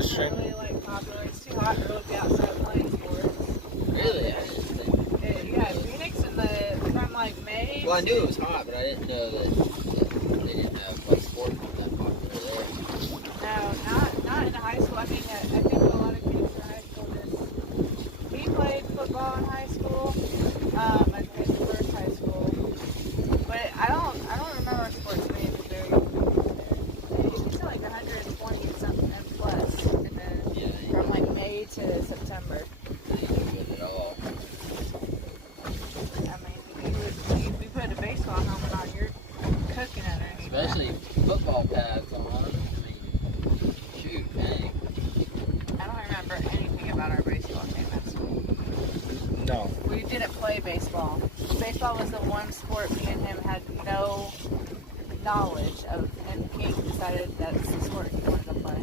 industry. Really like popular. It's too hot to really be outside playing sports. Really? Yeah, Phoenix in from like May. Well, I knew it was hot, but I didn't know that they didn't have like sports that popular there. No, not in high school. I mean, I think a lot of kids in high school just. He played football in high school, at his first high school. But I don't remember sports being very good. It's like 120 something and plus, and then from like May to September. They didn't do good at all. I mean, we put a baseball helmet on, you're cooking at it. Especially football pads on. I mean, shoot, dang. I don't remember anything about our baseball team at school. No. We didn't play baseball. Baseball was the one sport me and him had no knowledge of, and King decided that's the sport he wanted to play.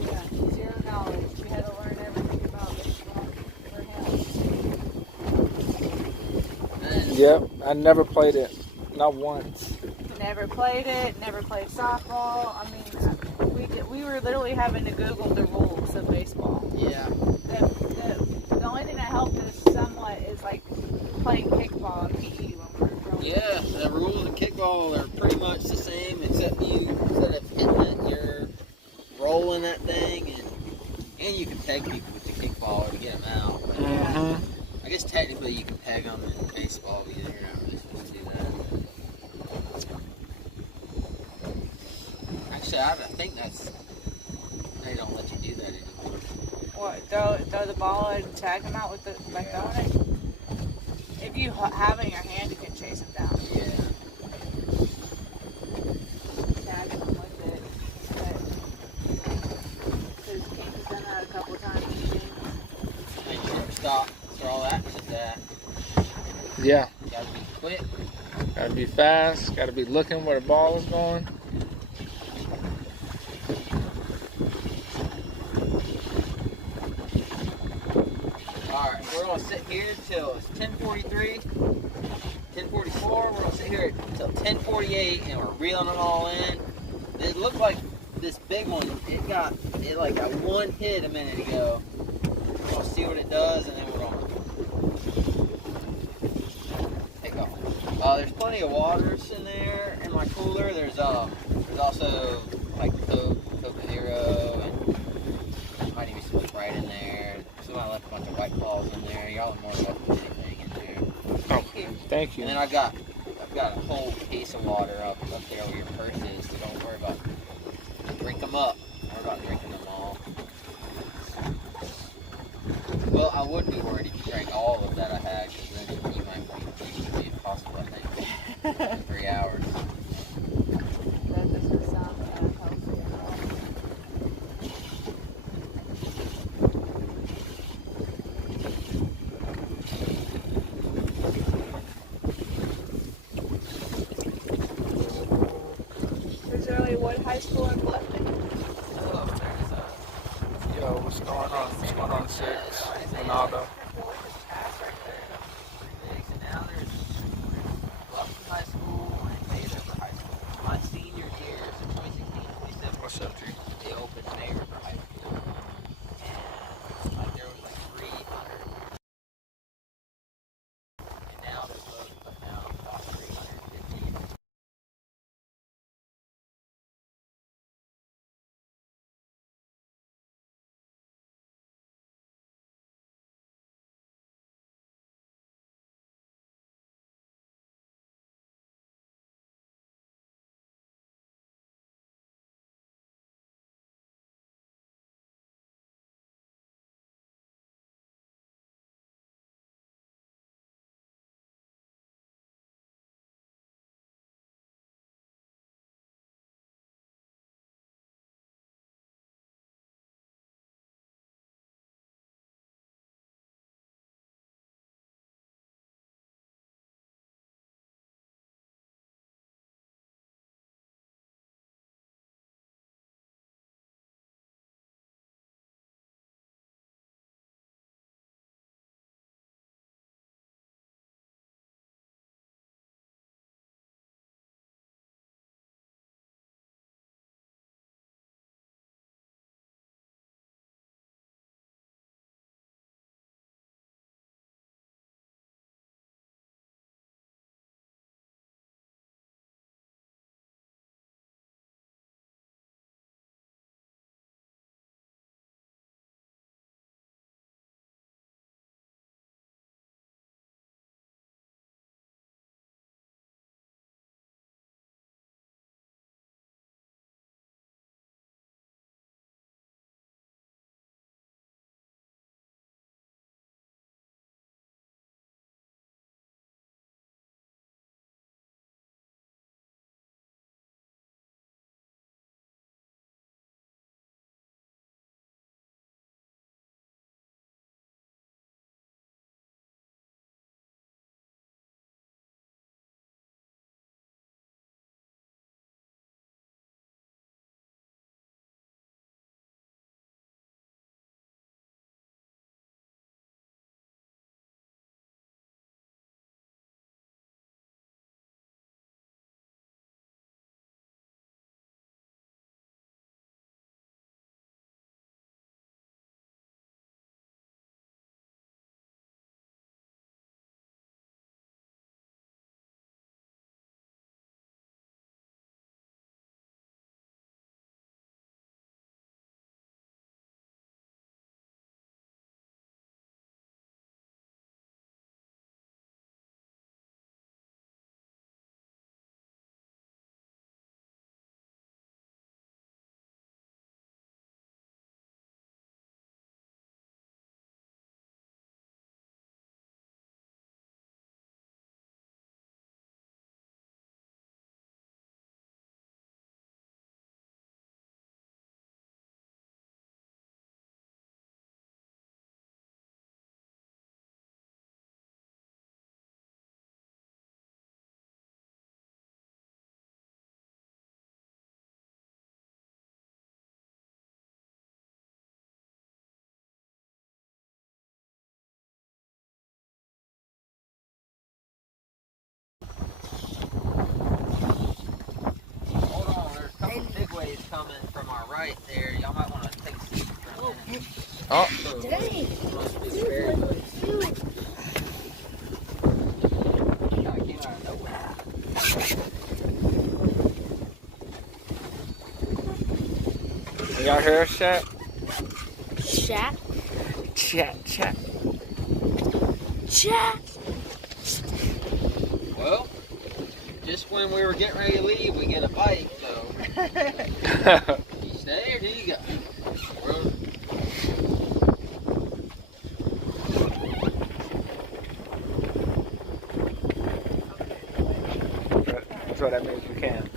Yeah, zero knowledge. We had to learn everything about baseball for him. Yep, I never played it. Not once. Never played it, never played softball. I mean, we were literally having to Google the rules of baseball. Yeah. The only thing that helped us somewhat is like playing kickball and PE when we were growing Yeah, the rules of kickball are pretty much the same, except instead of hitting it, you're rolling that thing, and you can peg people with the kickball to get them out. Mm-hmm. I guess technically you can peg them in baseball because you're not really supposed to do that. Actually, I think they don't let you do that anymore. What, throw the ball and tag them out with the by throwing it? If you have it in your hand, you can chase them down. Yeah. Tag them with it. Because King's done that a couple times in games. Make shortstop. That's where all action's at. Yeah. Gotta be quick. Gotta be fast. Gotta be looking where the ball is going. Alright, we're gonna sit here till it's 10:43. 10:44, we're gonna sit here until 10:48 and we're reeling them all in. It looked like this big one, it got one hit a minute ago. We're gonna see what it does and then we're gonna take off. There's plenty of waters in there in my cooler. There's also like Coke Zero, and might even some Sprite in there. Somebody left a bunch of White Claws in there. Y'all are more than welcome to anything in there. Thank you. And then I've got a whole case of water up there where your purse is, so don't worry about drink them up. Don't worry about drinking them all. Well, I would be worried if you drank all of that I had, because then you might be impossible, I think. 3 hours. That doesn't sound healthy at all. Is there only one high school in Bluffton? Yo, what's going on? What's going on, 6? Ronaldo. coming from our right there. Y'all might want to take a seat for a minute. Oh, Dang. Must be Dude, very look close. cute. Kinda came out of nowhere. y'all hear us chat? Chat. Chat. Chat. Well, just when we were getting ready to leave, we get a bite, so. Do you stay or do you go? We're- So that means you can.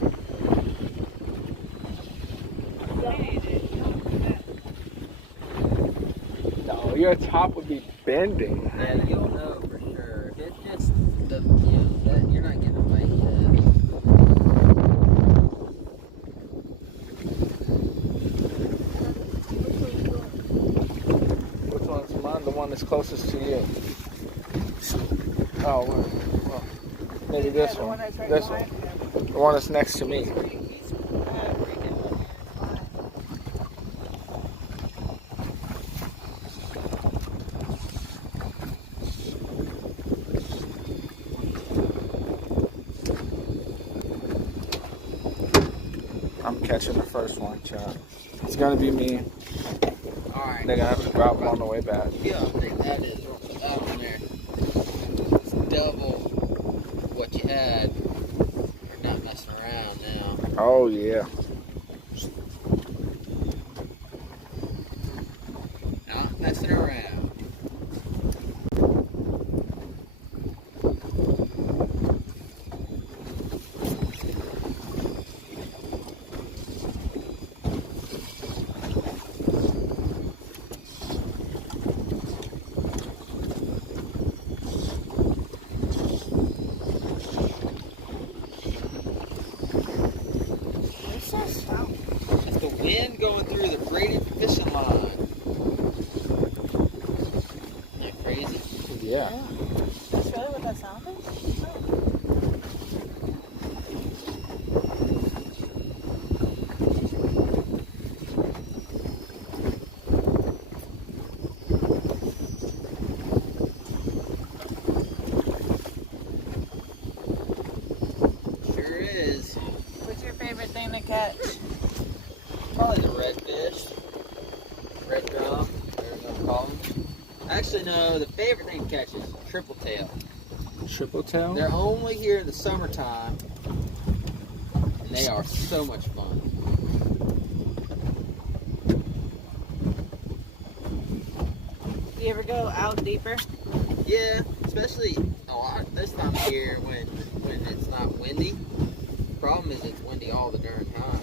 No, your top would be bending. Yeah, you'll know for sure. It's just the, that you're not getting a bite yet. Which one's mine? The one that's closest to you. Oh, well, maybe this Yeah, the one. that's right This behind one. him. The one that's next to me. He's freaking looking at his I'm catching the first one, Chad. It's gonna be me. Alright. They're gonna have to drop it on the way back. Yeah, I think that is. We'll put that on there. It's double what you had. You're not messing around now. Oh yeah. Not messing around. What's that sound? It's the wind going through the braided fishing line. Isn't that crazy? Yeah. That's really what that sound is? Sure is. What's your favorite thing to catch? Probably the redfish. Red drum, whatever you want to call them. Actually, no, the favorite thing to catch is triple tail. Triple tail? They're only here in the summertime, and they are so much fun. Do you ever go out deeper? Yeah, especially a lot this time of year when it's not windy. Problem is it's windy all the darn time.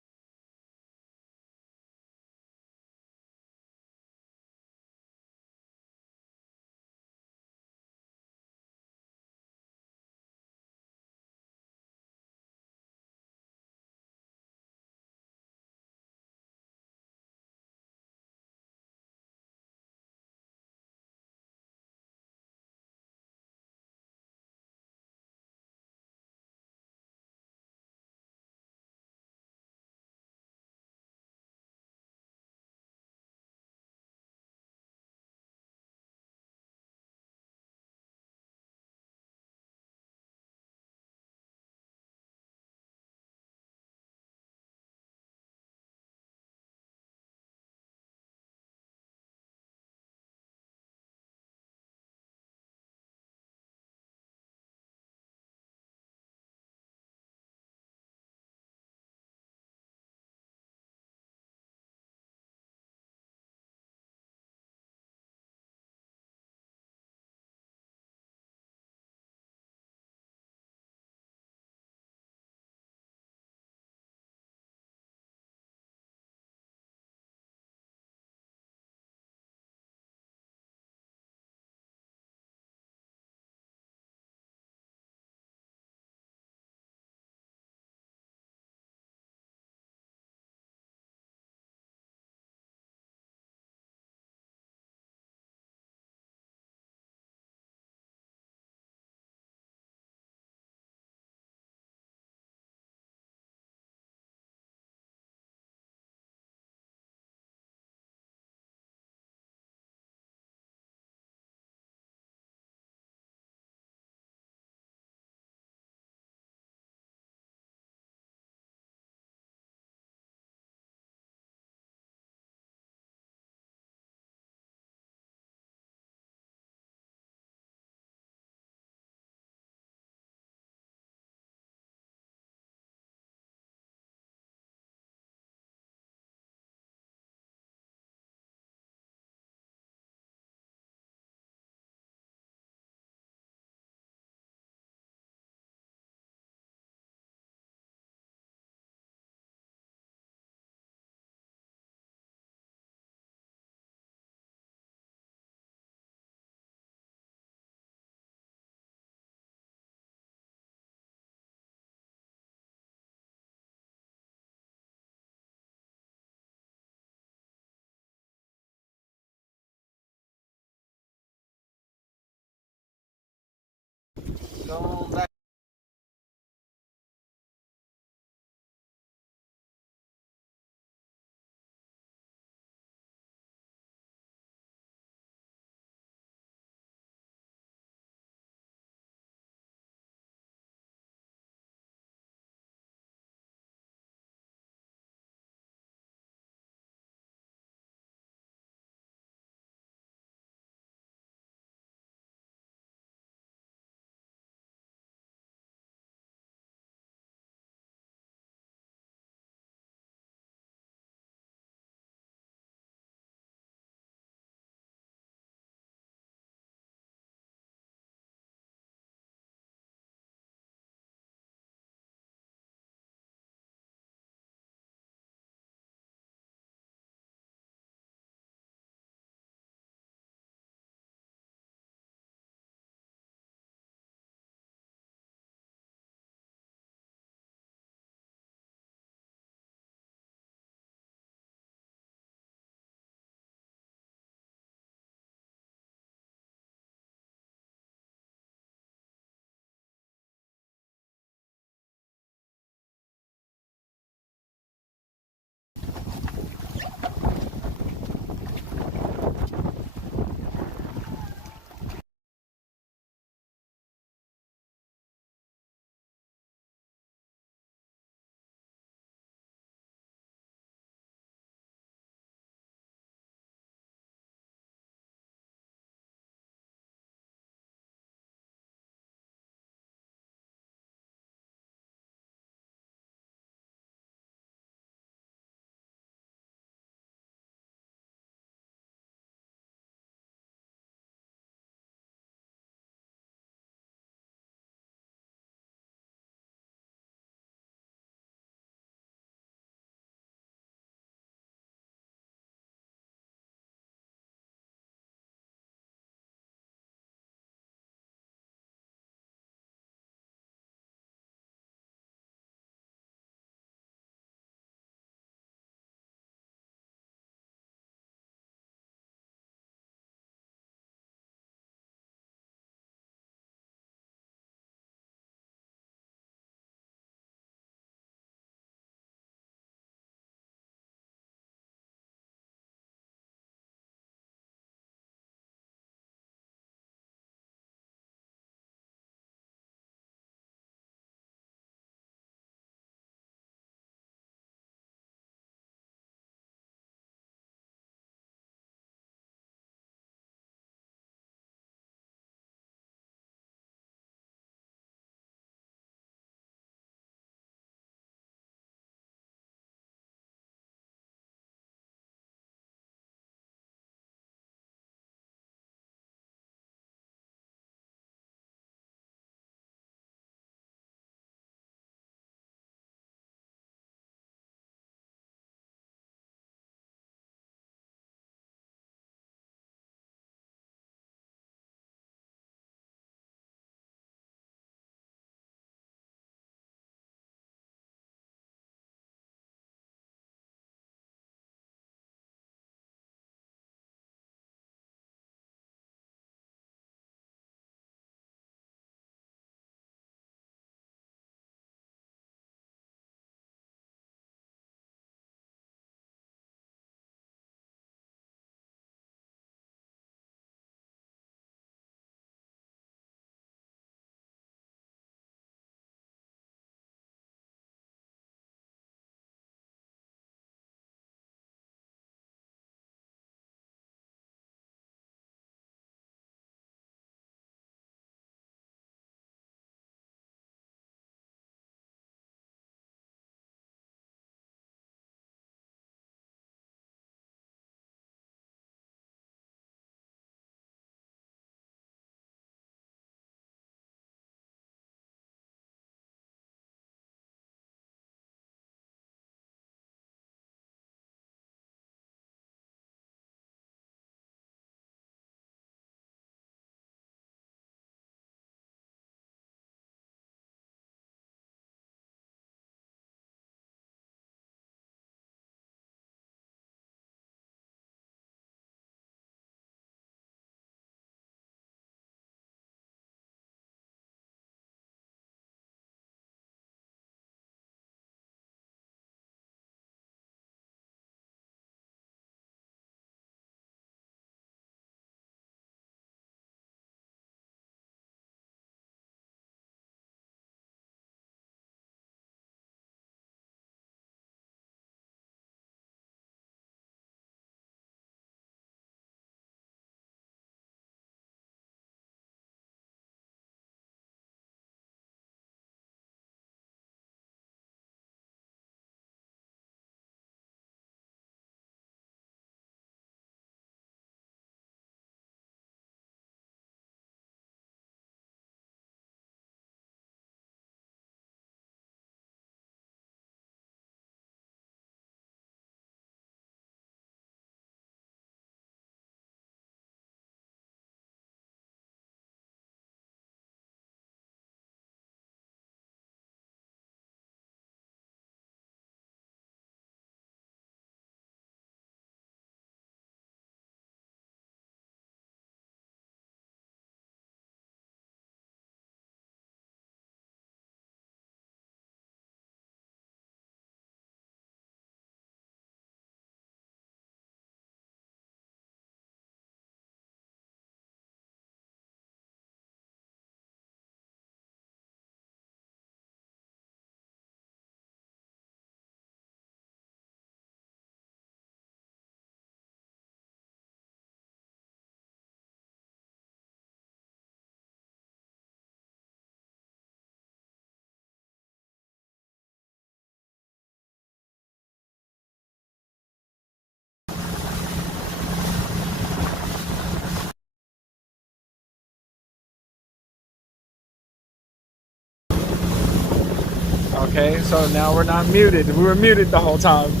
Okay, so now we're not muted. We were muted the whole time. Who's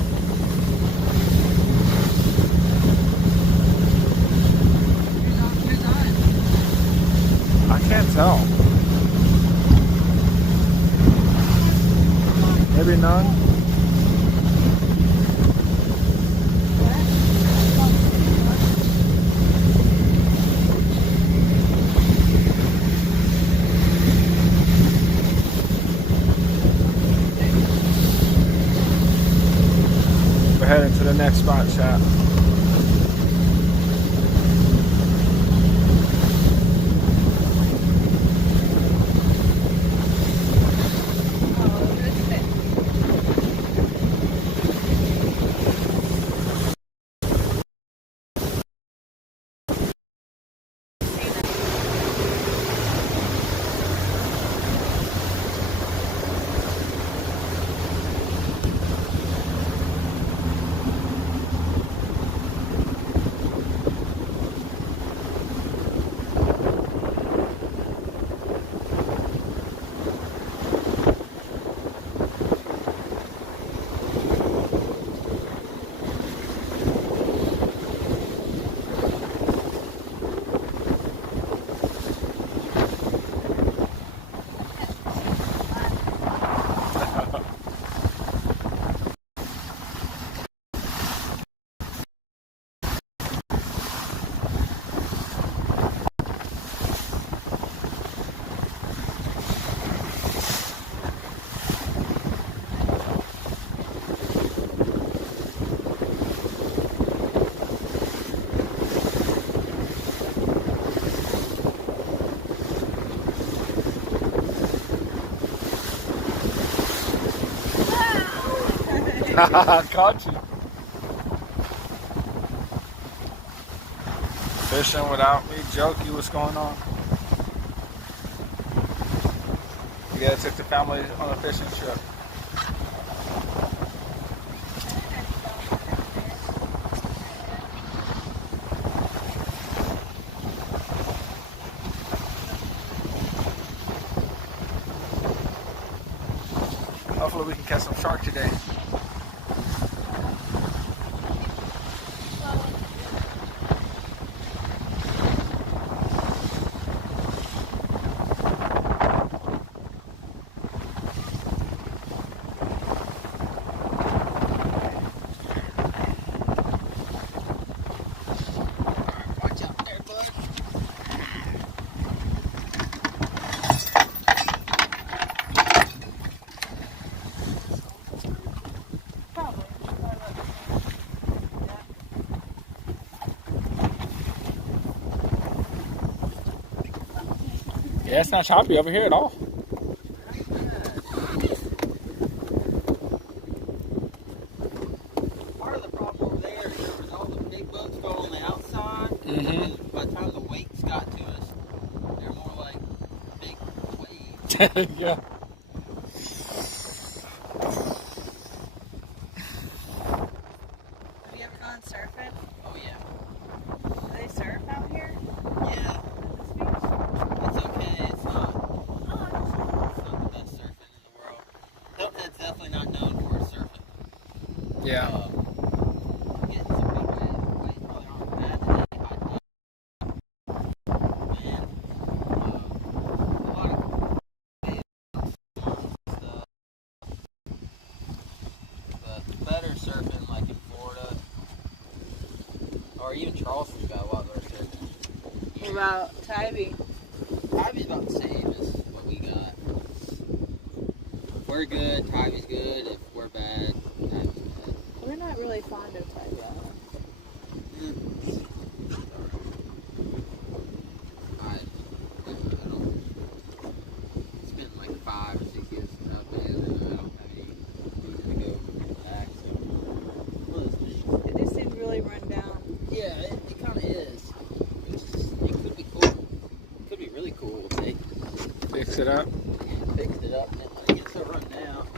on? I can't tell. Maybe none. We're heading to the next spot, chat. Caught you. Fishing without me, Jokey, what's going on? You guys took the family on a fishing trip. Hopefully we can catch some shark today. Yeah, it's not choppy over here at all. Part of the problem over there is all the big boats go on the outside. Mm-hmm. And by the time the wakes got to us, they're more like big waves. Yeah. Have you ever gone surfing? Oh yeah. Do they surf out here? Yeah. It's okay. It's not the best surfing in the world. Hilton definitely not known for surfing. Yeah. Getting some big waves probably aren't bad today. High tide. Man, a lot of waves stuff. But better surfing like in Florida or even Charleston's got a lot better surfing. What about Tybee? Tybee's about the same as what we got. If we're good, Tybee's good. If we're bad, Tybee's bad. We're not really fond of Tybee. I don't spend like 5 or 6 years out there. I don't have any reason to go back. So, one of those things. It just seemed really run down. Yeah, it kind of is. It could be cool. It could be really cool if they Fix it up. fixed it up and it gets so run down.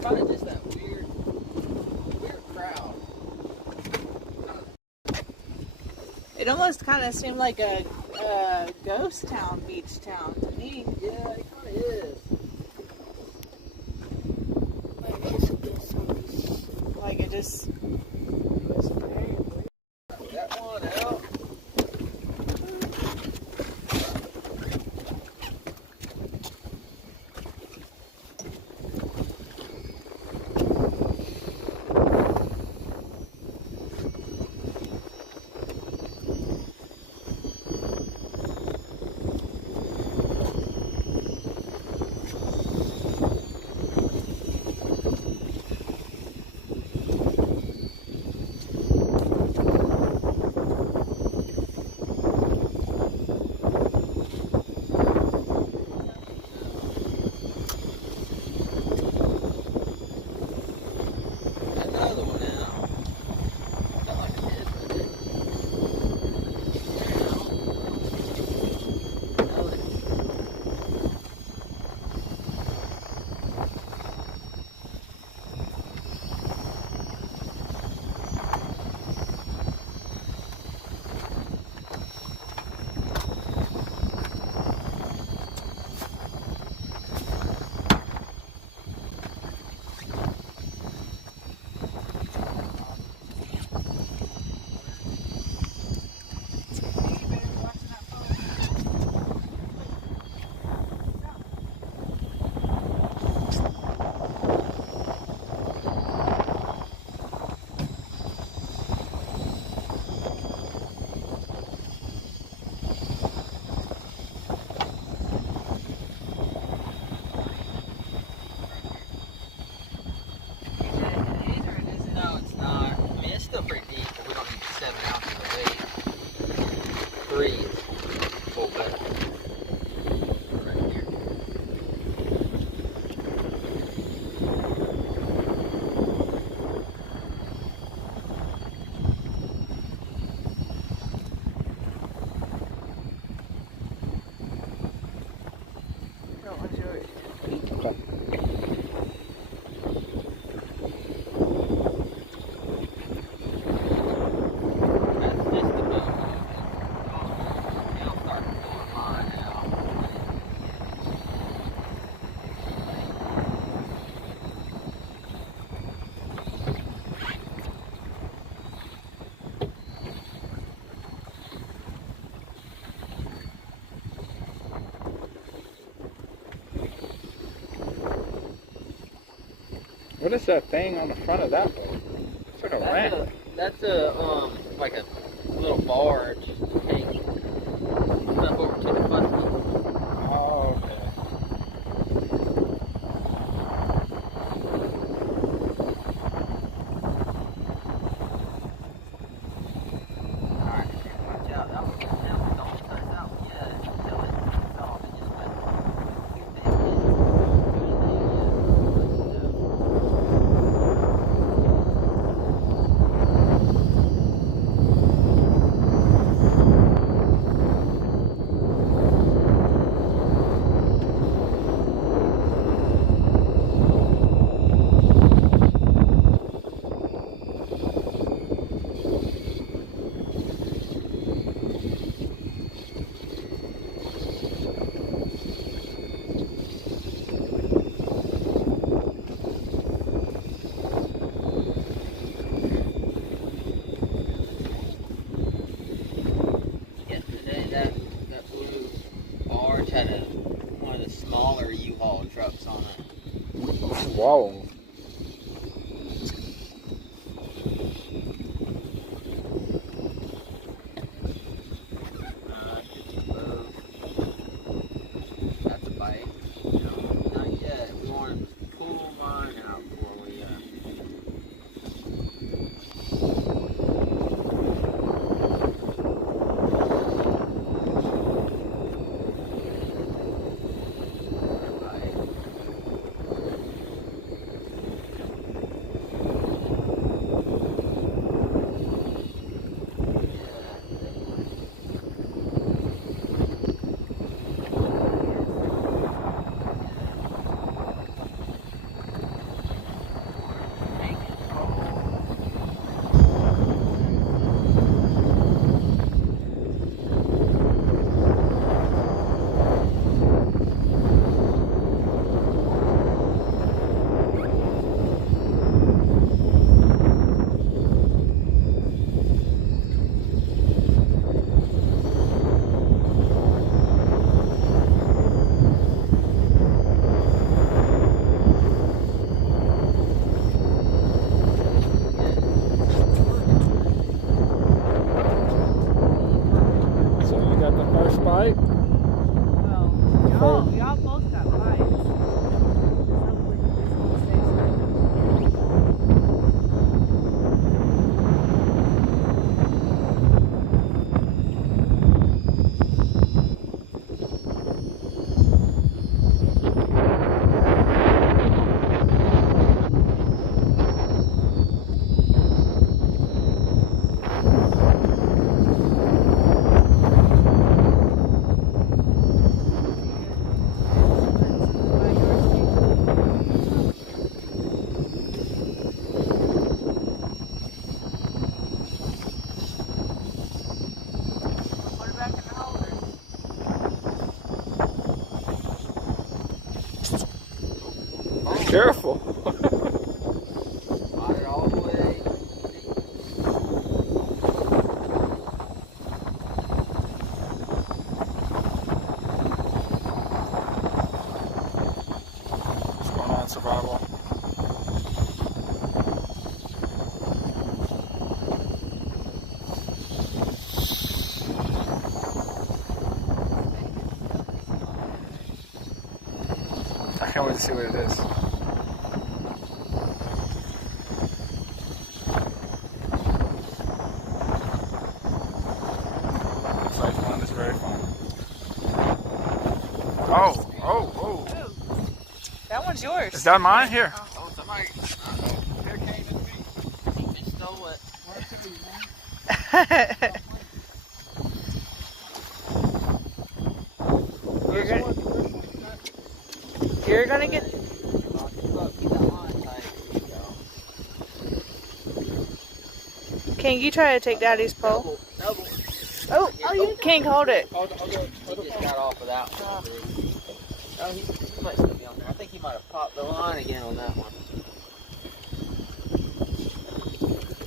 Kind of just that weird crowd. It almost kind of seemed like a ghost town, beach town to me. Yeah, it kind of is. Like it just was very weird. That one out. Another one out. Felt like I did, but I didn't. Another. You better be watching that phone. No, it's not. I mean, it's still pretty deep, but we don't need 7 ounces of weight. 3 full bet. Right here. Don't enjoy it. Okay. That's just the boat. It'll start going line out. What is that thing on the front of that boat? It's like a ramp. That's a like a little barge to take stuff over to the festival. Oh, okay. Alright, watch out. That one's gonna help. Don't touch that one yet until it comes off. It just went. Yeah, today that blue barge had one of the smaller U-Haul trucks on it. Whoa. That's a bite. No, not yet. We want to pull mine out before we. Bite. wait to see what it is. Looks like one is very fun. Oh, oh, oh. Ooh. That one's yours. Is that mine? Here. Oh, somebody. Here came in me. They stole it. You're gonna get. Keep that line tight. King, you try to take Daddy's pole. Double. Oh, King, hold it. He just got off of that one. Oh, he might still be on there. I think he might have popped the line again on that one.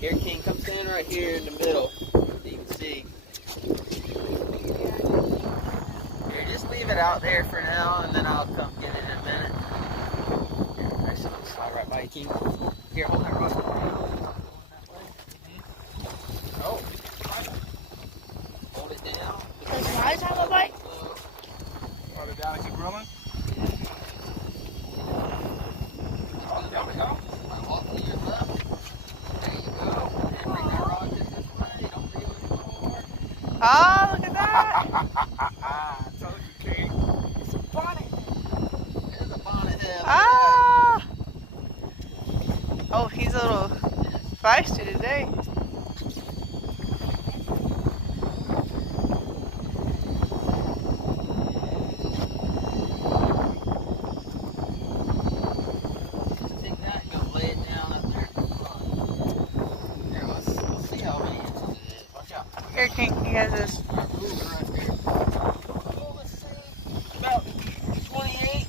Here, King, come stand right here in the middle so you can see. Here, just leave it out there for now, and then I'll come get it in a minute. Here, actually, I'll slide right by you, King. Here, hold that rock. Oh. Hold it down. Does Rise have a bike? Hold it down and keep rolling. There we go. Walk to your left. There you go. And bring that rod just this way. Don't reel it forward. Oh, look at that. Tell you, King. It's a bonnet. There's a bonnet head. Ah. Oh, he's a little feisty today. Just take that and go lay it down up there. Come on. Here, we'll see how many inches it is. Watch out. Here, King, he has this. Our ruler right there. Oh, let's see. About 28.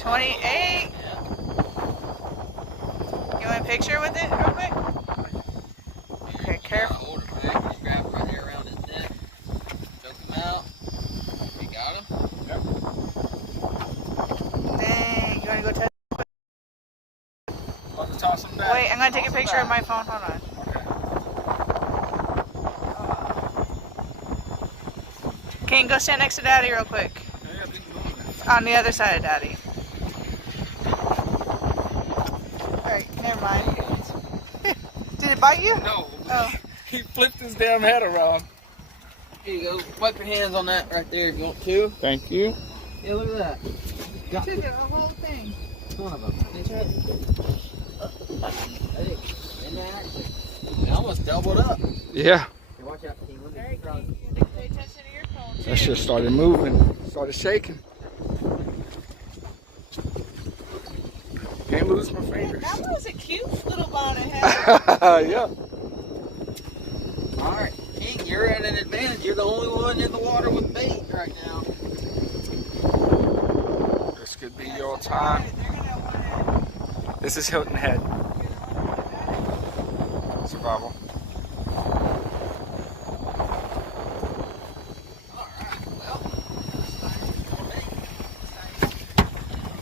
28. Yeah. You want a picture with it real quick? Okay, careful. Hold it back. Just grab it right there around his neck. Choke him out. You got him? Dang, you want to go touch? Want to toss him back? Wait, I'm going to take a picture of my phone. Hold on. King, go stand next to Daddy real quick. On the other side of Daddy. Alright, never mind. Did it bite you? No. Oh. He flipped his damn head around. Here you go. Wipe your hands on that right there if you want to. Thank you. Yeah, look at that. Got Took the whole thing. one of them. Hey, and that actually, it almost doubled up. Yeah. Here, watch out, King. Let me Alright, try. King, you need to pay attention to your phone too. That shit started moving. Started shaking. Can't lose my fingers. That was a cute little bonnet head. Yeah. Alright, King, you're at an advantage. You're the only one in the water with bait right now. This could be your time. They're gonna want This is Hilton Head. Survival.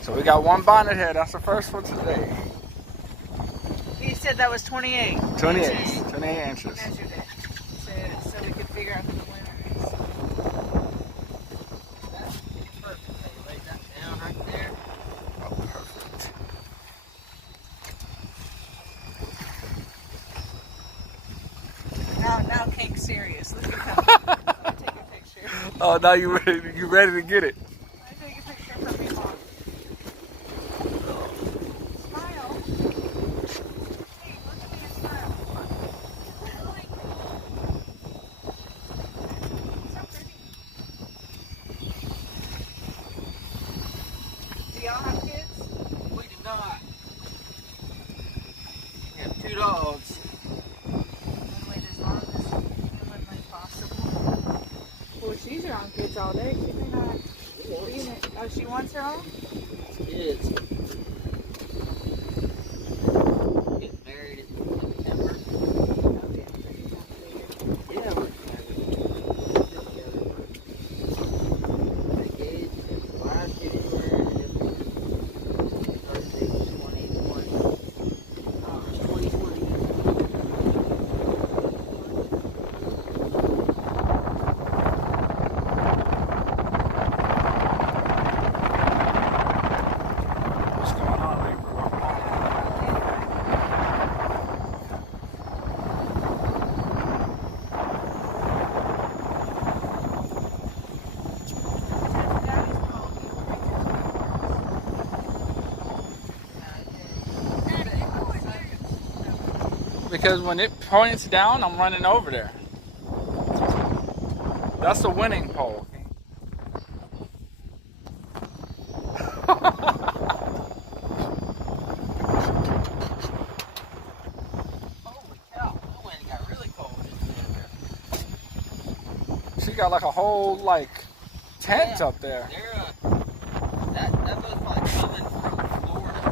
So we got one bonnet head. That's the first one today. it. He said that was 28. 28. inches. 28 inches. Measured it. So we could figure out who the winner is. That's perfect. Lay that down right there. Oh, perfect. Now King's serious. Look at him. I'll take a picture. Oh, now you ready to get it. I'll take a picture for me, Mom. Smile. Hey, look at me and smile. So pretty. Do y'all have kids? We do not. We have 2 dogs. Wait as long as humanly possible. Well, she's around kids all day. She may not be in it. Oh, she wants her own? Kids. Getting married in September. Yeah, we're engaged last January and this Thursday was 2020. 2020. because when it points down, I'm running over there. That's the winning pole. She got like a whole like tent up there. That was like coming from Florida.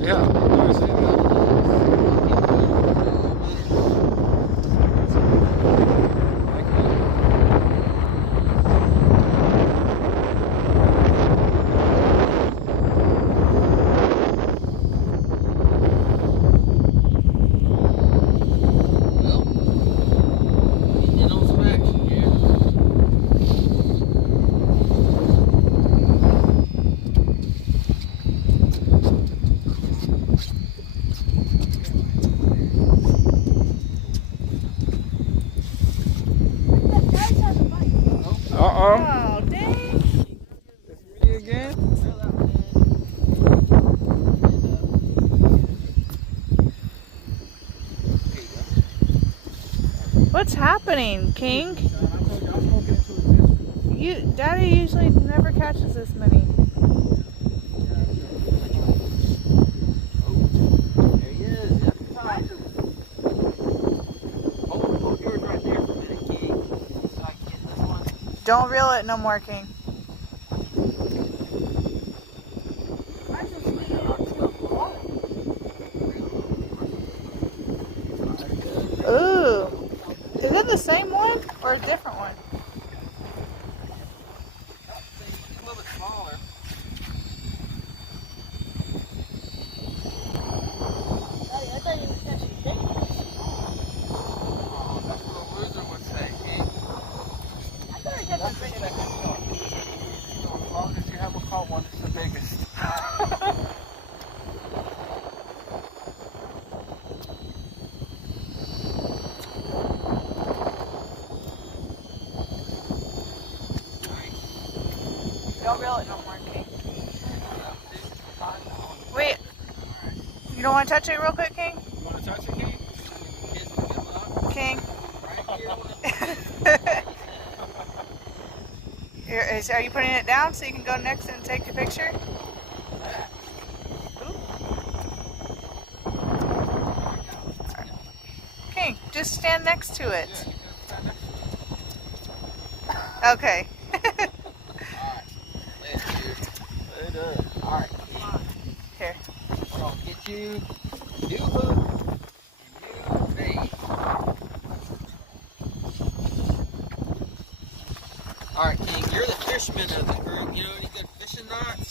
Yeah. Uh-oh. Oh, dang. It's me again? What's happening, King? Daddy usually never catches this many. There he is. At the top. Hold yours right there for a minute, King. So I can get this one. Don't reel it no more, King. Ooh. Is it the same one or a different one? A little bit smaller. Daddy, I thought you were catching big. That's what a loser would say, King. I thought I got the big one. So as long as you haven't caught one, it's the biggest. Don't reel it no more, King. Wait. You don't want to touch it real quick, King? You want to touch it, King? King. Are you putting it down so you can go next and take the picture? King, just stand next to it. Okay. Later. Alright, Here. we're gonna get you new hook and new bait. Alright, King, you're the fisherman of the group. You know any good fishing knots?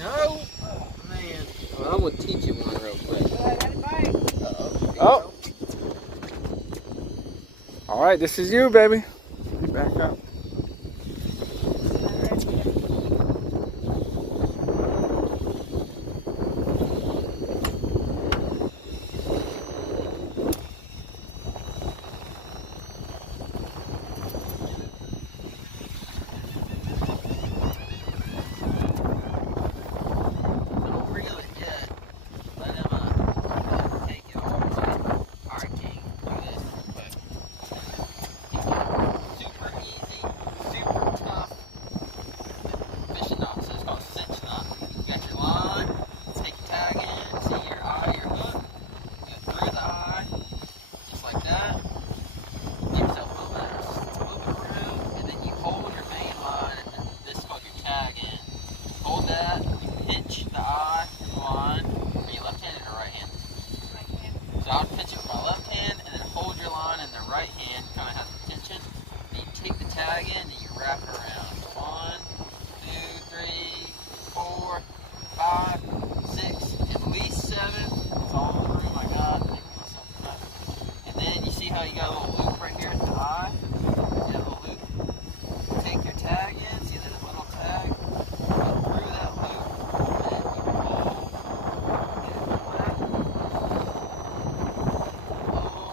No? Oh, man. Well, I'm gonna teach you one real quick. Oh. All right, this is you, baby. Back up. Don't reel it yet. Let him take it all the way. Alright, King, do this real quick. Super easy, super tough fishing knot. So it's called cinch knot. You got your line, take your tag in, see your eye, your hook, go through the eye, just like that. Give yourself a little bit of room, and then you hold your main line, and then this is called your tag in. Hold that, you pinch the eye and the line. Are you left-handed or right-handed? So I would pinch it with my left hand and then hold your line in the right hand, kind of has the tension. Then you take the tag in and you wrap it around. 1, 2, 3, 4, 5, 6, at least 7. That's all the room I got. Make myself cut. And then you see how you got a little loop right here at the eye? You get a little loop. Take your tag in, see there's a little tag? Go through that loop. And then you pull. Get it flat. Pull.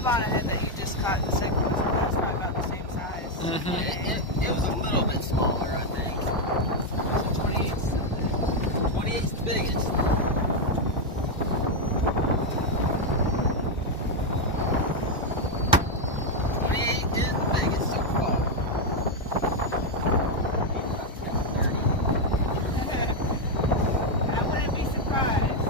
bonnethead that you just caught in the second one was probably about the same size. It was a little bit smaller, I think. So 28's still there. 28's the biggest. I wouldn't be surprised.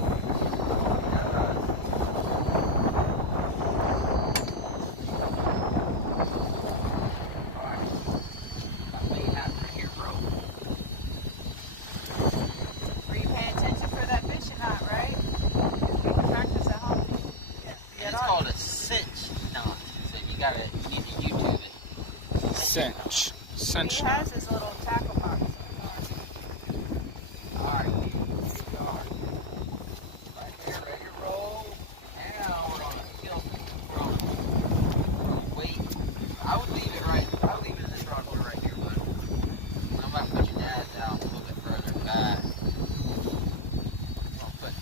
Were you paying attention for that fish or not, right? Because we can practice at home. Yeah, It's called a cinch knot. So you need to YouTube it. Cinch. Cinch. He has his little tackle box. Alright, here we are. Right here, ready to roll. Now we're on a kill. We're on wait. I would leave it right. I would leave it in this rod holder right here, bud. I'm about to put your dad's out a little bit further back. I'll put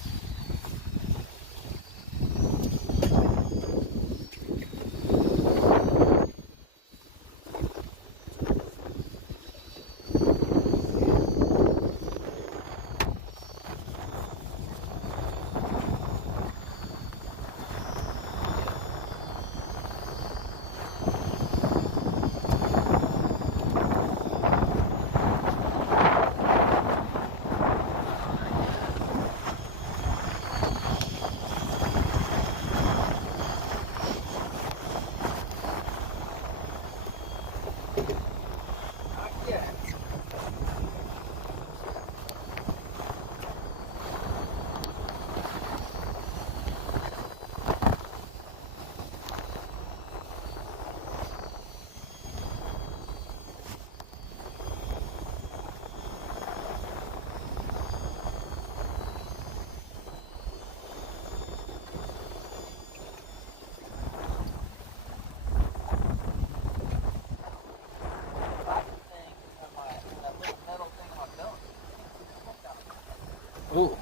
Ooh.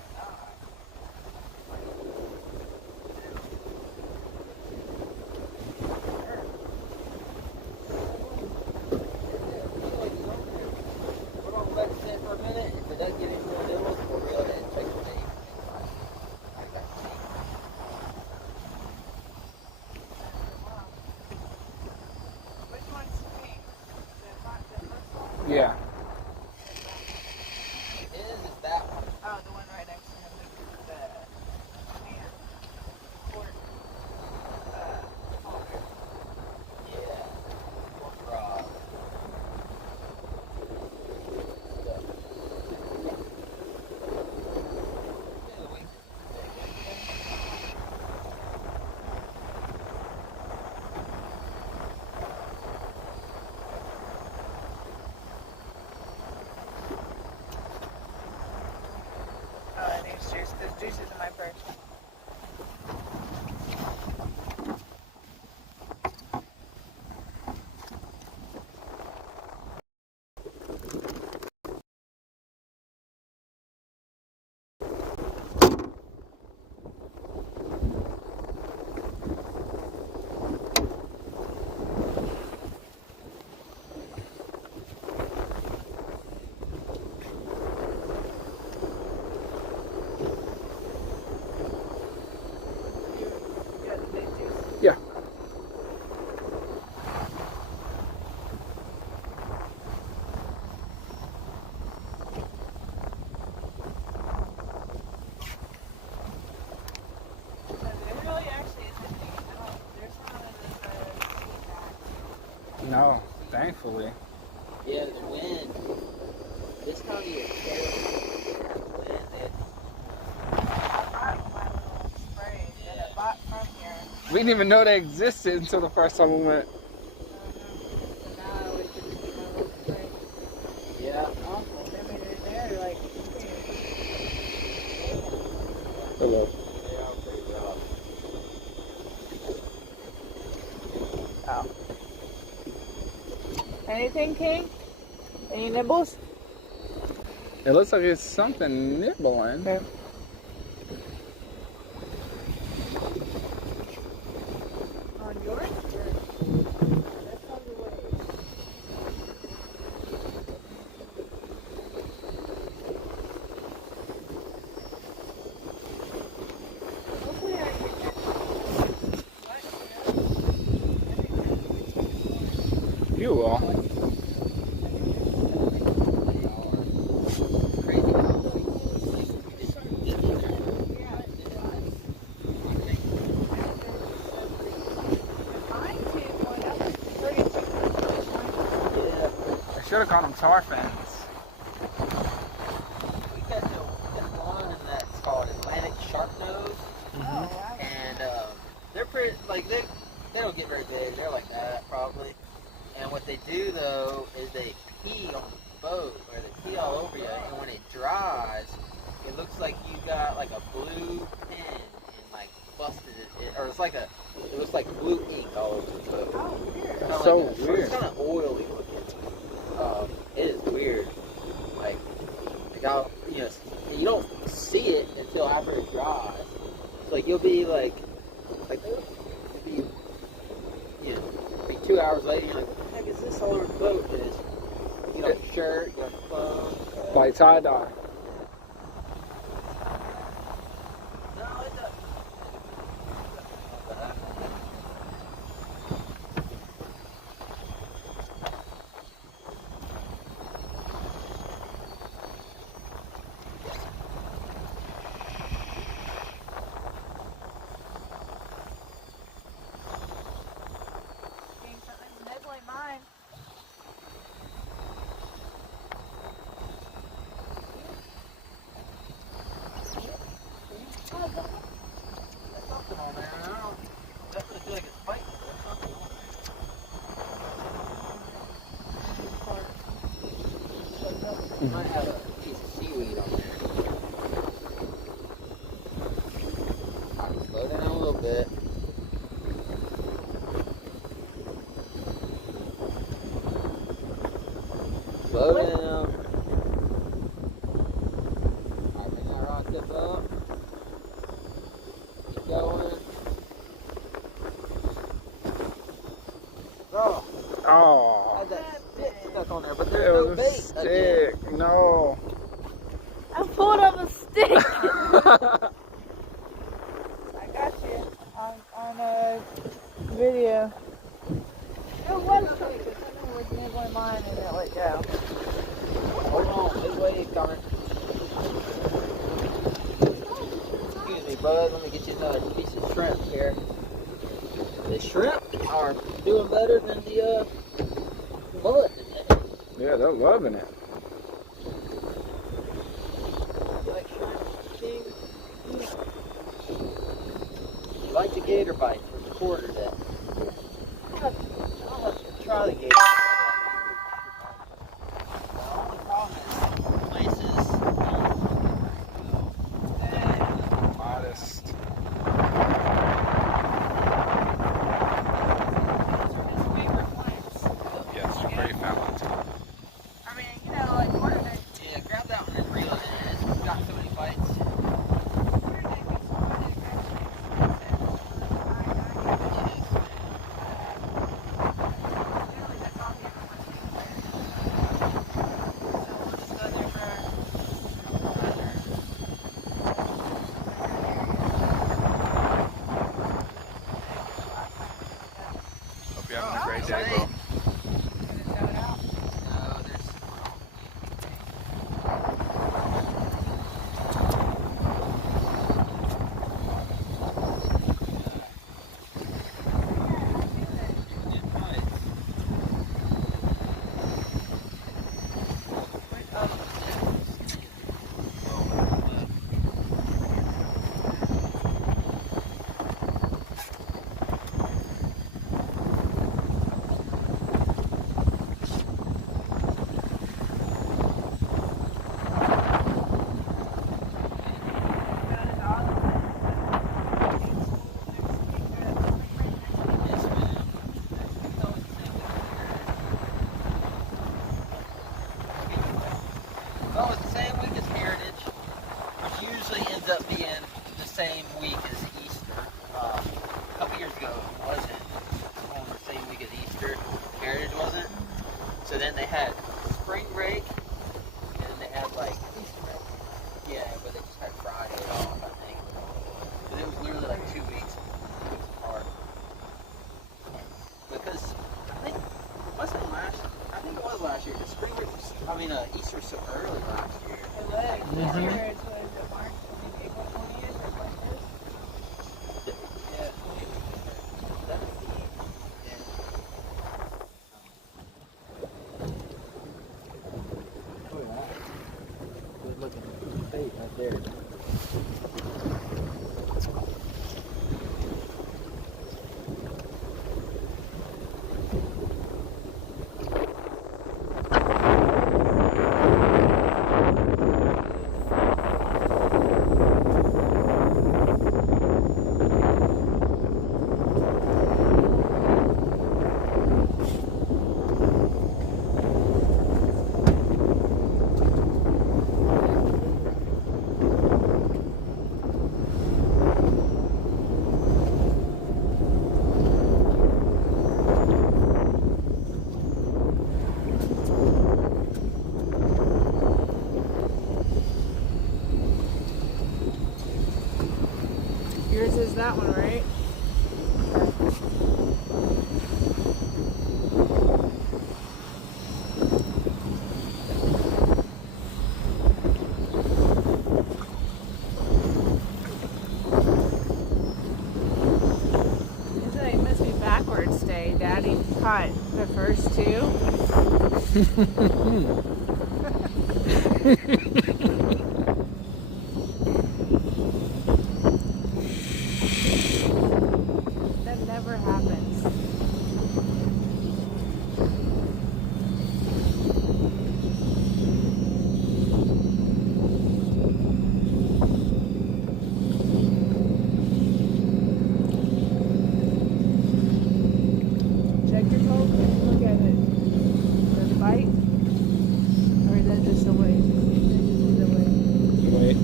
We're going to let it sit for a minute. If it doesn't get into the nibbles, we'll reel it and check the bait. Which one's pink? The first one? Yeah. His is that one. Oh, the one right next to him. The man. Court. Holder. Yeah. Rod. Oh, I need juice. There's juices in my purse. You got the big juice? Yeah. There really actually isn't any. There's none of the No, thankfully. Yeah, the wind. This time of year is terrible. The wind, I brought my little sprays that I bought from here. We didn't even know they existed until the first time we went. So now I always get to keep my little spray. yeah. Awful. I mean, they're like, Hello. They are pretty rough. oh. Anything, King? Any nibbles? It looks like it's something nibbling. Okay. Oh, You will. Crazy how like, you just get there. Mine too, boy, that's pretty cheap. Yeah. I should have caught them tar fins. We got one that's called Atlantic Shark Nose, Oh, wow. and they're pretty like they don't get very big. They're like that probably. And what they do though is they pee on the boat or they pee all over you, and when it dries, it looks like you got like a blue pen and like busted it, or it's like it looks like blue ink all over the boat. Oh, weird. Kinda So like weird. It's kind of oily looking. It is weird. Like I'll, you don't see it until after it dries. So like you'll be like it'll be, like 2 hours later, you're like, what the heck is this all over the boat? And it's, your shirt, your phone. Like tie dye. No, it doesn't. Getting something nibbling mine. There's something on there. I don't definitely feel like it's fighting. There's something on there. It might have a piece of seaweed on there. I can slow down a little bit. Slow down. Alright, bring that rock tip up. Keep going. Oh, I Oh, had that stick stuck on there, but it there's no was bait a stick. No. I pulled up a stick. I got you on a video. It was pretty good. Something was nibbling mine and it let go. Hold on, this way is coming. Excuse me, bud. Let me get you another piece of shrimp here. The shrimp are doing better than the mullet today. Yeah, they're loving it. You like shrimp, King? You like the gator bite from the quarter day? I'll let you try the gator bite. The only problem is places Modest. Yes, great found. I mean, like quarter day. yeah, grab that one and reel it in. It's got so many bites. Quarter day makes so many It is. Really, that's all This year is, what is it, March, I think April 20th or 21st? Yeah. 17. Look at that. Good looking bait right there. Yours is that one, right? It must be backwards day. Daddy caught the first two. That never happens. Check your boat and look at it. Does it bite? Or is that just a weight? Is it weight? Wait.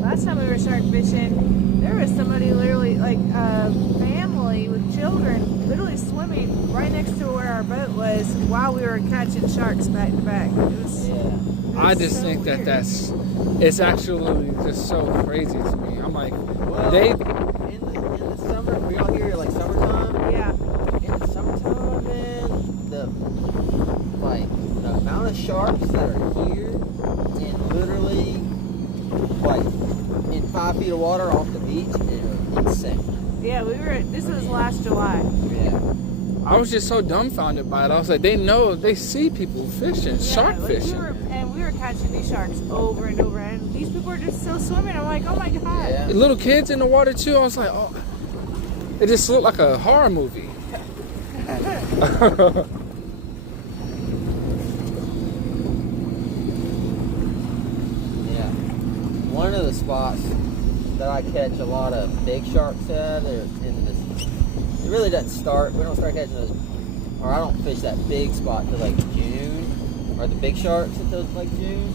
Last time we were shark fishing, there was somebody literally, like a family with children, literally swimming right next to where our boat was while we were catching sharks back to back. It was, Yeah. I was just so think that weird. it's actually just so crazy to me. I'm like, Well, they, in the summer, we all here like summertime. Yeah, In the summertime, man, the amount of sharks that are here and literally like in 5 feet of water off the beach is insane. yeah, this was last July. Yeah. I was just so dumbfounded by it. I was like, they see people fishing, shark like, fishing. We were catching these sharks over and over, and these people are just still swimming. I'm like, oh my god. Yeah. Little kids in the water too. I was like, oh, it just looked like a horror movie. Yeah. One of the spots that I catch a lot of big sharks at is in this. It really doesn't start. We don't start catching those, or I don't fish that big spot till like June, or the big sharks until like June.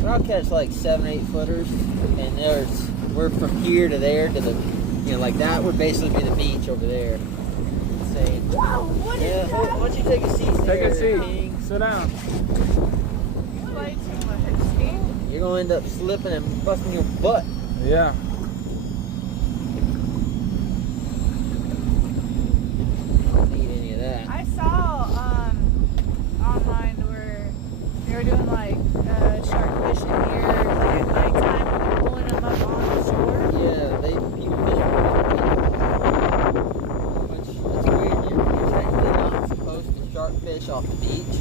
But I'll catch like 7-8 footers, and we're from here to there to the, like that would basically be the beach over there. Insane. Whoa, what Yeah. is Why that? don't you take a seat? Take there, a seat. King? Sit down. You play too much, King. You're gonna end up slipping and busting your butt. Yeah. I don't need any of that. I saw online where they were doing like shark fishing here like at nighttime, pulling them up on the shore. Yeah, people fish which that's weird. You're technically not supposed to shark fish off the beach,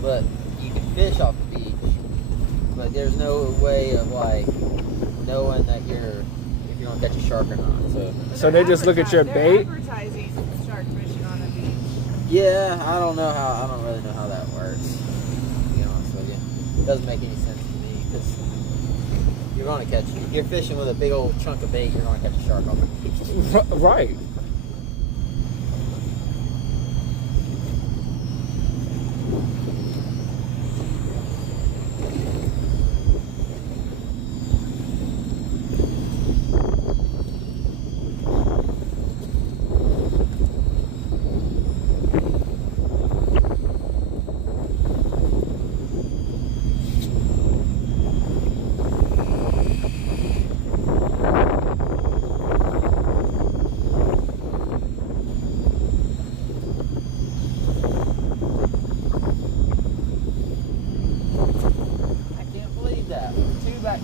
but you can fish off the beach. But there's no way of like knowing that if you're gonna catch a shark or not. So they just look at your They're bait? advertising shark fishing on a beach. Yeah, I don't really know how that works. To be honest with you, it doesn't make any sense to me because you're gonna catch. If you're fishing with a big old chunk of bait, you're gonna catch a shark off the beach. Right.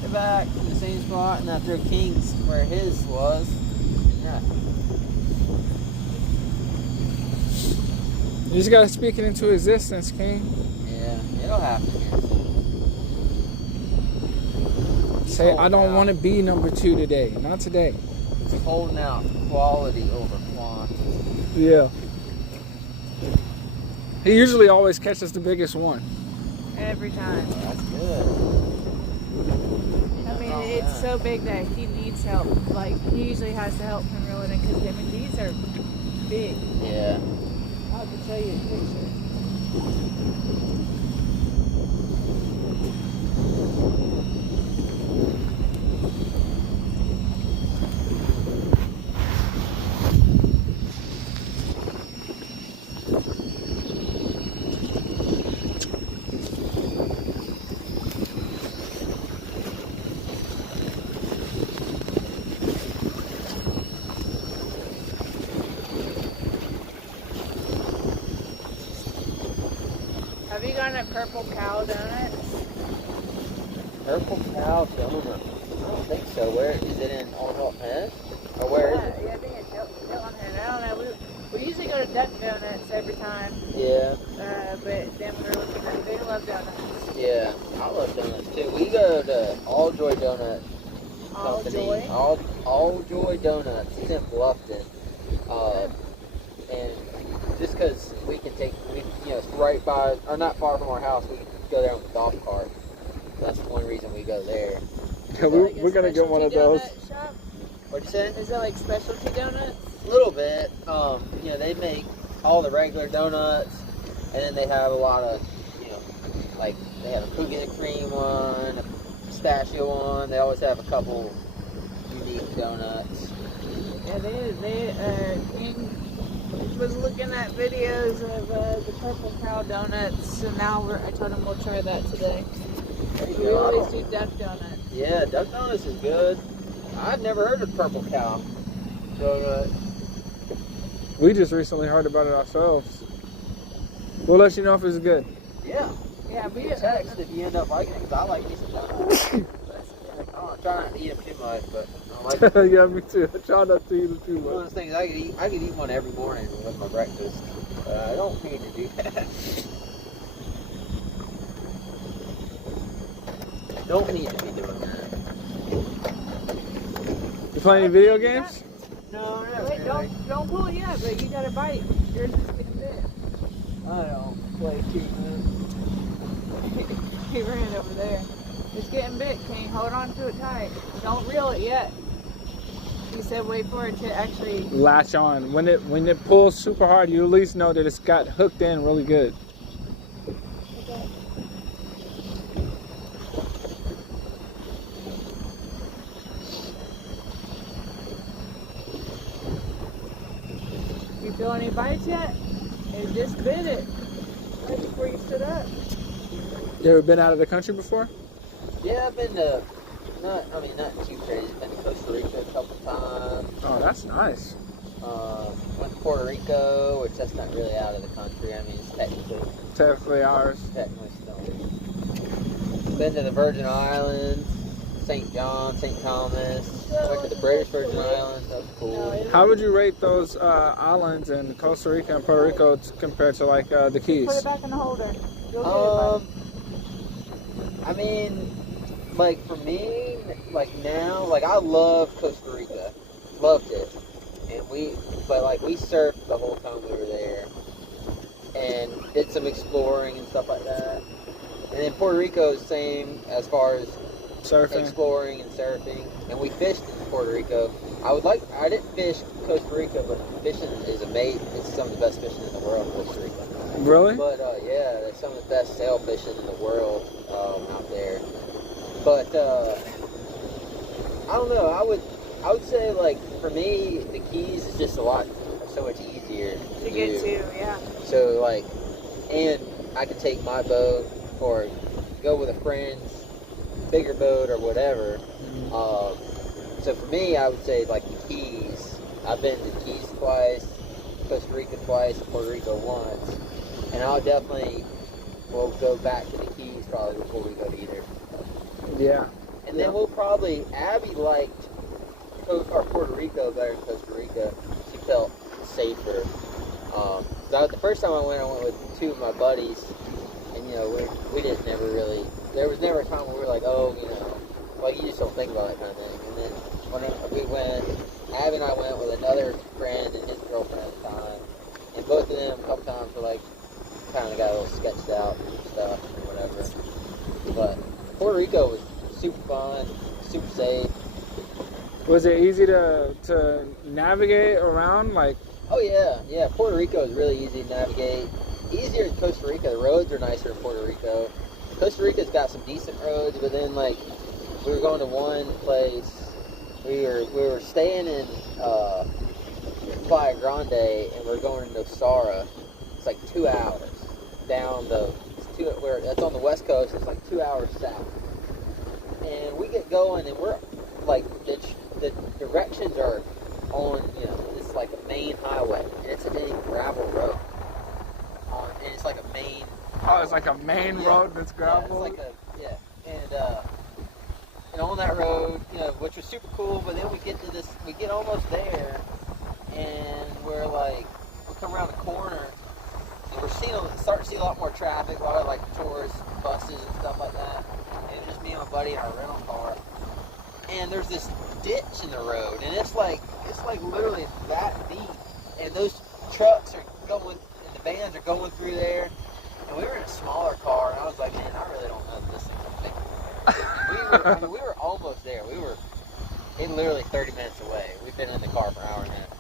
it back to the same spot, and I throw King's where his was. Yeah. You just gotta speak it into existence, King. Yeah, it'll happen here. Say, I don't want to be number 2 today. Not today. It's holding out quality over quantity. Yeah. He usually always catches the biggest one. Every time. That's good. I mean, it's so big that he needs help. Like, he usually has to help him reel it in because, I mean, these are big. Yeah. I'll have to show you a picture. Have you gone to Purple Cow Donuts? Purple Cow Donut. I don't think so. Where is it in Old Head? Or where is it? Yeah, I think it's Hilton Head. I don't know. We usually go to Duck Donuts every time. Yeah. But then we were looking at they love donuts. Yeah. I love donuts too. We go to All Joy Donut All Company. Joy. All Joy Donuts. It's in Bluffton. And just because we can take, it's right by, or not far from our house, we can go there on the golf cart. That's one reason we go there. We're gonna get one of those. Shop? What'd you say? Is it like specialty donuts? A little bit. They make all the regular donuts, and then they have a lot of, like they have a cookie and cream one, a pistachio one. They always have a couple unique donuts. Yeah, King was looking at videos of the Purple Cow Donuts, and now I told him we'll try that today. There you We go. always do Duck Donuts. Yeah, Duck Donuts is good. I've never heard of Purple Cow Donut. We just recently heard about it ourselves. We'll let you know if it's good. Yeah. Yeah, we Text if you end up liking it, because I like me some donuts. I'm trying not to eat them too much, but I like them. Yeah, me too. I try not to eat it too One of much. those things I could eat one every morning with my breakfast. I don't need to do that. Don't need to be doing that. You playing any video games? No, not Wait, really. don't pull it yet, but you gotta bite. Yours is getting big. I don't play cheap, man. He ran over there. It's getting big. Can you hold on to it tight? Don't reel it yet. He said wait for it to actually. Latch on. When it pulls super hard, you at least know that it's got hooked in really good. You feel any bites yet? It just bit it right before you stood up. You ever been out of the country before? Yeah, I've been to, not too crazy. Been to Costa Rica a couple times. Oh, that's nice. Went to Puerto Rico, which that's not really out of the country. I mean, it's Technically ours. technically still. Been to the Virgin Islands, St. John, St. Thomas. Went to the British Virgin Islands. That was cool. How would you rate those islands in Costa Rica and Puerto Rico compared to like the Put Keys? it back in the holder. You'll get I mean, like for me, like now, like I love Costa Rica, loved it, and we surfed the whole time we were there, and did some exploring and stuff like that. And then Puerto Rico is same as far as Surfing. exploring and surfing, and we fished in Puerto Rico. I didn't fish Costa Rica, but fishing is amazing. It's some of the best fishing in the world, Costa Rica. Really? But yeah, there's some of the best sail fishing in the world out there. But I don't know. I would say like for me, the Keys is just so much easier to get to, yeah. So like, and I could take my boat or go with a friend's bigger boat or whatever. So for me, I would say like the Keys. I've been to the Keys twice, Costa Rica twice, Puerto Rico once. And I'll definitely will go back to the Keys probably before we go to either. Yeah. And And then we'll probably, Abby liked Puerto Rico better than Costa Rica. She felt safer. So the first time I went with two of my buddies, and we just never really. There was never a time where we were like, oh, like you just don't think about that kind of thing. And then when we went, Abby and I went with another friend and his girlfriend at the time, and both of them a couple times were like, kind of got a little sketched out and stuff or whatever. But Puerto Rico was super fun, super safe. Was it easy to navigate around? Like, oh yeah. Puerto Rico is really easy to navigate. Easier than Costa Rica. The roads are nicer in Puerto Rico. Costa Rica's got some decent roads, but then like we were going to one place. We were staying in Playa Grande, and we're going to Nosara. It's like 2 hours down that's on the west coast. It's like 2 hours south. And we get going, and we're like the directions are on, it's like a main highway, and it's a gravel road. And it's like a main. oh, it's like a main road that's gravel. Yeah, it's like and on that road, which was super cool. But then we get almost there, and we're like, we come around the corner, and we're starting to see a lot more traffic, a lot of like tourist buses and stuff like that. And just me and my buddy in our rental car, and there's this ditch in the road, and it's like literally that deep, and those trucks are going, and the vans are going through there, and we were in a smaller car, and I was like, man, I really don't know if this is big. We were almost there. We were literally 30 minutes away. We've been in the car for an hour and a half,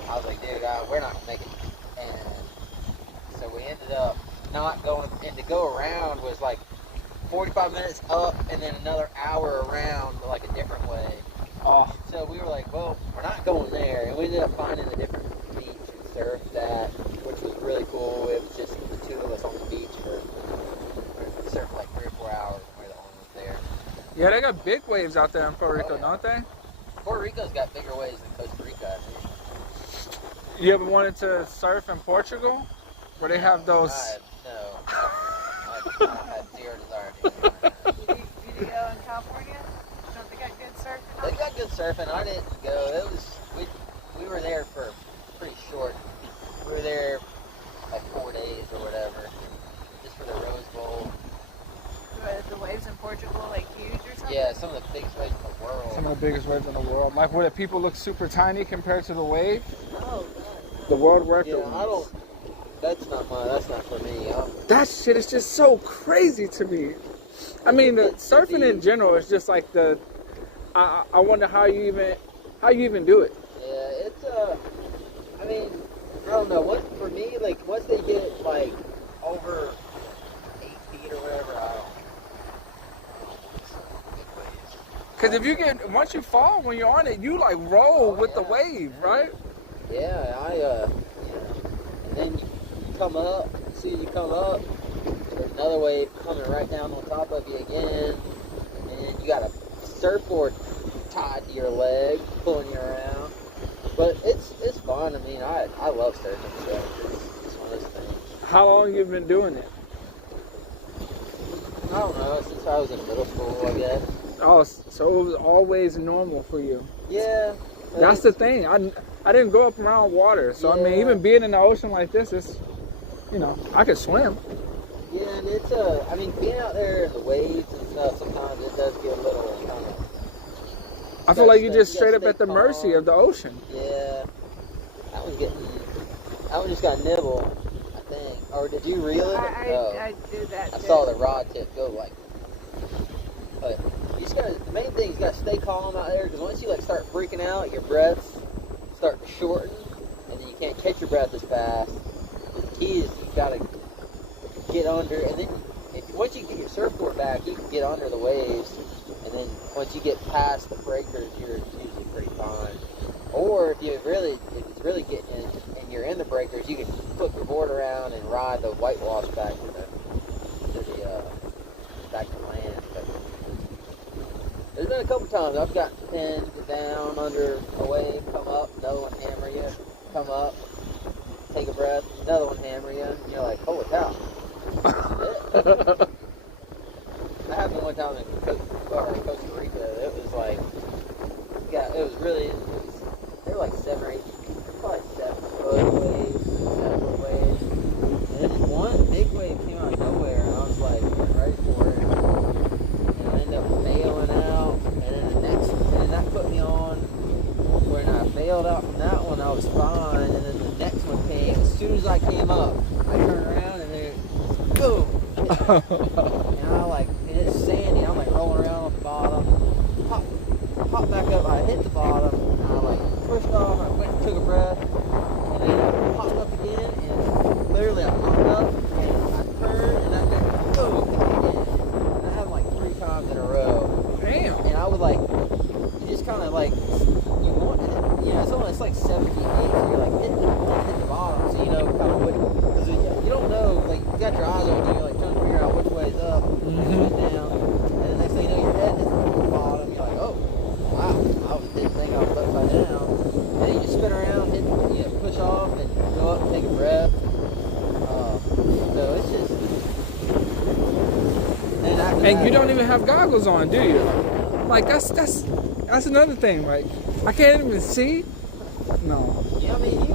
and I was like, dude, we're not gonna make it. And so we ended up not going, and to go around was like 45 minutes up and then another hour around like a different way. Oh. So we were like, well, we're not going there. And we ended up finding a different beach and surfed at, which was really cool. It was just the two of us on the beach for surfed like 3 or 4 hours. And we're the only ones there. Yeah, they got big waves out there in Puerto Rico, Oh, yeah. don't they? Puerto Rico's got bigger waves than Costa Rica, I think. You ever wanted to surf in Portugal? Where they have those... No. I had zero desire to do that. Did you go in California? Don't they got good surfing? They got good surfing. I didn't go. We were there for pretty short. We were there like 4 days or whatever, just for the Rose Bowl. The waves in Portugal like huge or something? Yeah, some of the biggest waves in the world. Some of the biggest waves in the world. Like where the people look super tiny compared to the wave. Oh, The world record. yeah, I don't. That's not for me. That shit is just so crazy to me. I mean, the surfing in general is just like the. I wonder how you even do it. Yeah, it's I mean, I don't know. For me, like once they get like over 8 feet or whatever, I don't. Because if once you fall when you're on it, you like roll with the wave, right? Yeah, and then you come up. As soon as you come up, there's another wave coming right down on top of you again, and you got a surfboard tied to your leg, pulling you around. But it's fun. I mean, I love surfing, so it's one of those things. How long you been doing it? I don't know, since I was in middle school, I guess. Oh, so it was always normal for you. Yeah. That's the thing. I didn't grow up around water, so I mean, Yeah. even being in the ocean like this, it's, I could swim. Yeah, and it's I mean, being out there in the waves and stuff, sometimes it does get a little kind of. I feel like you're you just gotta straight up stay at the mercy calm. of the ocean. Yeah. That one just got nibbled, I think. Or did you reel it? I do that I too. saw the rod tip go like. But the main thing is you gotta stay calm out there, because once you like start freaking out, your breaths start to shorten, and then you can't catch your breath as fast. The key is you gotta get under, and then once you get your surfboard back, you can get under the waves, and then once you get past the breakers, you're usually pretty fine. Or if it's really getting in, and you're in the breakers, you can flip your board around and ride the whitewash back to the back to land. But there's been a couple times I've gotten pinned down under a wave, come up, another one hammer you, come up, take a breath, another one hammer you, and you're like, holy cow. That happened one time in And I like, and it's sandy. I'm like rolling around on the bottom. Pop back up. I hit the bottom. And I like pushed off. I went and took a breath. And then I popped up again. And literally I popped up and I turned and I went boom again. And I had like 3 times in a row. Damn. And I would like, you just kind of like, you want it. You know, it's like 17 feet. So you're like hitting the bottom. So you know kind of what, because you don't know, like you got your eyes open. You're like trying to figure out which way is up, which way is down. And the next thing you know, your head is at the bottom. You're like, oh, wow, I didn't think I was upside down. And then you just spin around, hit, you know, push off, and go up and take a breath. So it's just. And, after And that, you don't even have goggles on, do you? Like that's another thing. Like I can't even see. No. Yeah, I mean, you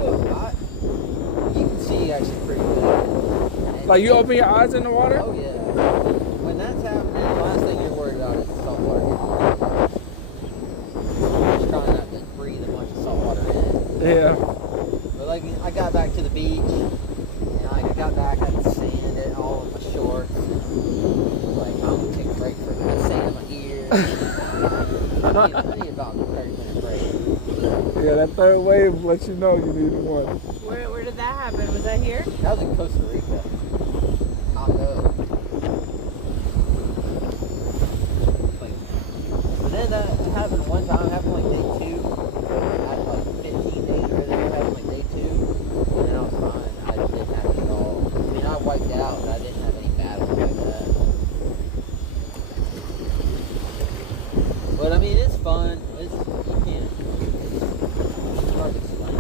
can see actually pretty good. And Like you open your eyes in the water. Oh yeah. When that's happening, the last thing you're worried about is the salt water. You're just trying not to breathe a bunch of salt water in. Yeah. But like, I got back to the beach, and like, I got back, I had sand in all of my shorts. And, like, I'm gonna take a break for the sand in my ears. I need about a 30-minute break. Yeah, that third wave lets you know you need one. Where did that happen? Was that here? That was in Costa Rica. Taco. Like, but then that happened one time. It happened like day 2. I had like 15 days or whatever. It happened like day 2. And then I was fine. I didn't have it at all. I mean, I wiped out, but I didn't have any battles like that. But I mean, it's fun. It's, you can't. It's hard to explain.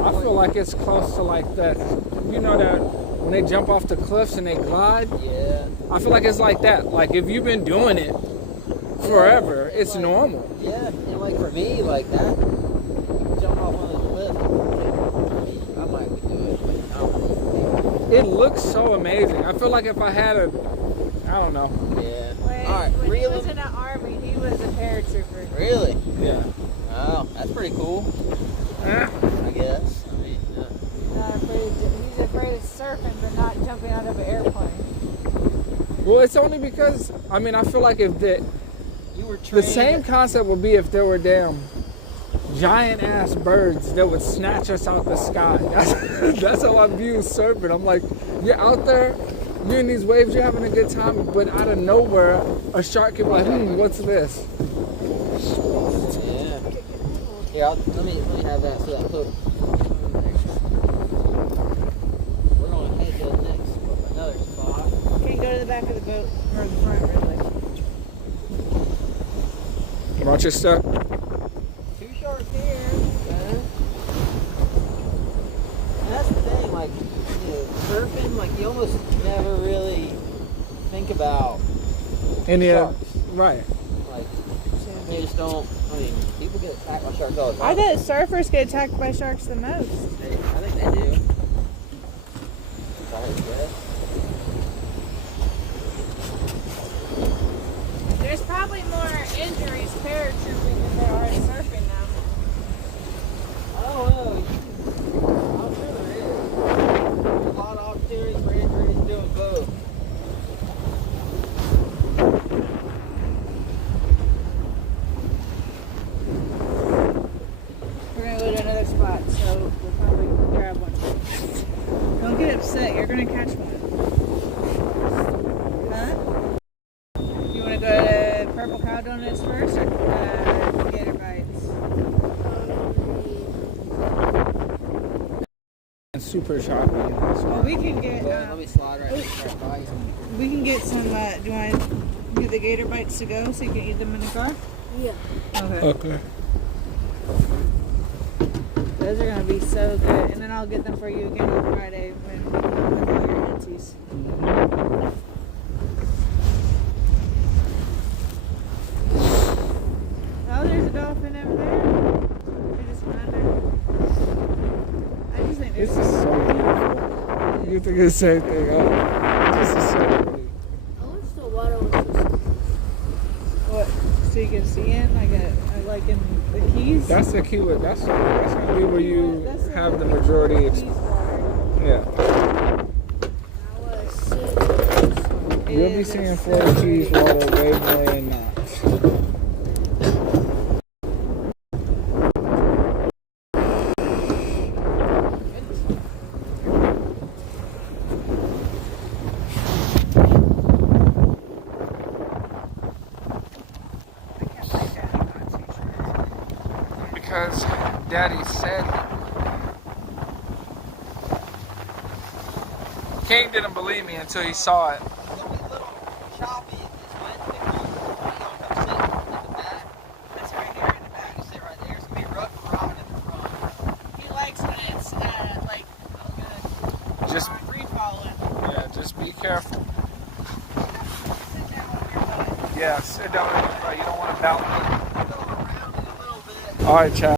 I feel like it's close to like that. You know that when they jump off the cliffs and they glide. Yeah. I feel like it's like that. Like if you've been doing it forever, it's Like, normal. Yeah, and like for me, like that, jumping off one of those cliffs, I might would do it, but I don't think It looks so amazing. I feel like if I had a, I don't know. Yeah. When, Alright, when he reel was him. in the army, he was a paratrooper. Really? Yeah. Oh, that's pretty cool, I guess. I mean, He's afraid of surfing, but not jumping out of an airplane. Well, it's only because I mean I feel like if you were the trained. same concept would be if there were damn giant ass birds that would snatch us out the sky. That's how I view surfing. I'm like, you're out there, you're in these waves, you're having a good time, but out of nowhere, a shark can be like, what's this? Yeah. Here, let me have that so that hook. We're going to head to the next another spot. Can't go to the back of the boat or the front, really. Watch your step. 2 sharks here. Okay. And that's the thing, like, you know, surfing, like, you almost never really think about Any sharks. right. Like, you just don't, I mean, people get attacked by sharks all the I time. bet surfers get attacked by sharks the most. I think they do. If I had to guess. There's probably more injuries paratrooping than there are surfing now. I don't know. I'm sure there is. There's a lot of opportunities for injuries doing both. We're gonna go to another spot, so we'll probably grab one. Don't get upset, you're gonna catch one. Huh? You wanna go to Purple Cow Donuts first or Gator Bites? Super choppy. Well, we can get Let me slide right by. we can get some. Do I get the Gator Bites to go so you can eat them in the car? Yeah. Okay. Okay. Those are gonna be so good, and then I'll get them for you again on Friday when with all your aunties. Oh, there's a dolphin over there. I just found her. I just think This there's is so beautiful. You think the same thing, huh? This is so pretty. I wish the water was just. what, so you can see in like in the Keys. That's the key with that's gonna be where you That's have the majority. Yeah. You'll be seeing Florida Keys water way more than not. Because Daddy said King didn't believe me until he saw it. It's gonna be a little choppy at this wind. If you want to come sit at the back, That's right here in the back. you sit right there. It's gonna be rough for Robin at the front. He likes when it's like Just free falling. yeah, just be careful. Sit down on your butt. Yeah, sit down, but you don't want to bounce. Go around it a little bit. All right, Chad.